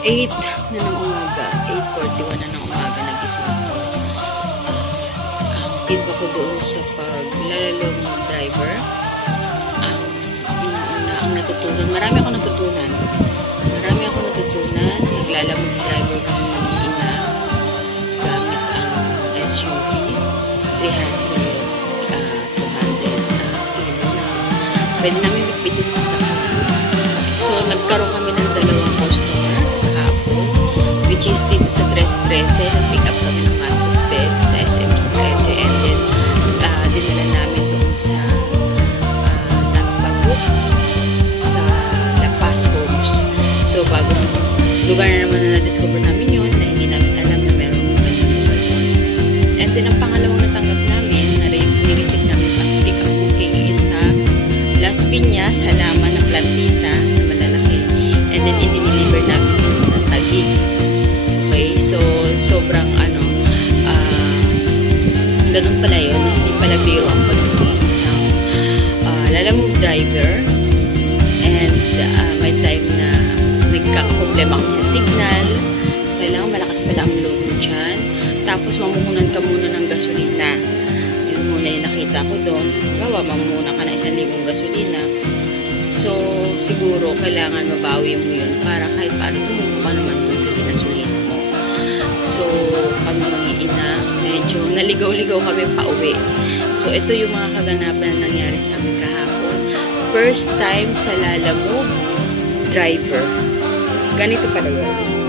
8 na ng umaga, 8:41 na ng umaga nagising ako. Active ako doon sa paglalalo ng driver. Ang natutunan, marami ako natutunan. Naglalamog driver kami mag-iina gamit ang SUV 200 kilo na pwede namin bitbitin sa sasakyan. So nagkaroon kami ng dalawang customer kahapon, which is dito sa 1313 nag-pick up kami ng mattress bed sa SM 13, and then dinala namin doon sa nagpabook sa La Paz Homes. So bagong lugar na naman na na-discover namin yun, na hindi namin alam na meron ganyan lugar yun. And then ang pangalawang natanggap namin na nireceive namin as pick up booking is sa Las Piñas, halaman na plantita na malalaki, and then i-deliver namin sa Taguig. Okay, so sobrang ganun pala yun, hindi pala biro ang pagiging isang lalamove driver. And may time na nagkakaproblema ko sa signal, kailangan malakas pala ang load mo dyan, tapos mamuhunan ka muna ng gasolina. Yun muna yung nakita ko doon. Bawa, mamuhunan ka na 1,000 gasolina. So siguro kailangan mabawi mo yun para kahit paano tumubo ka naman dun sa gasolina mo. So kami mag-iina, medyo naligaw-ligaw kami pa uwi. So ito yung mga kaganapan na nangyari sa amin kahapon. First time sa lalamove driver. Ganito pala yun.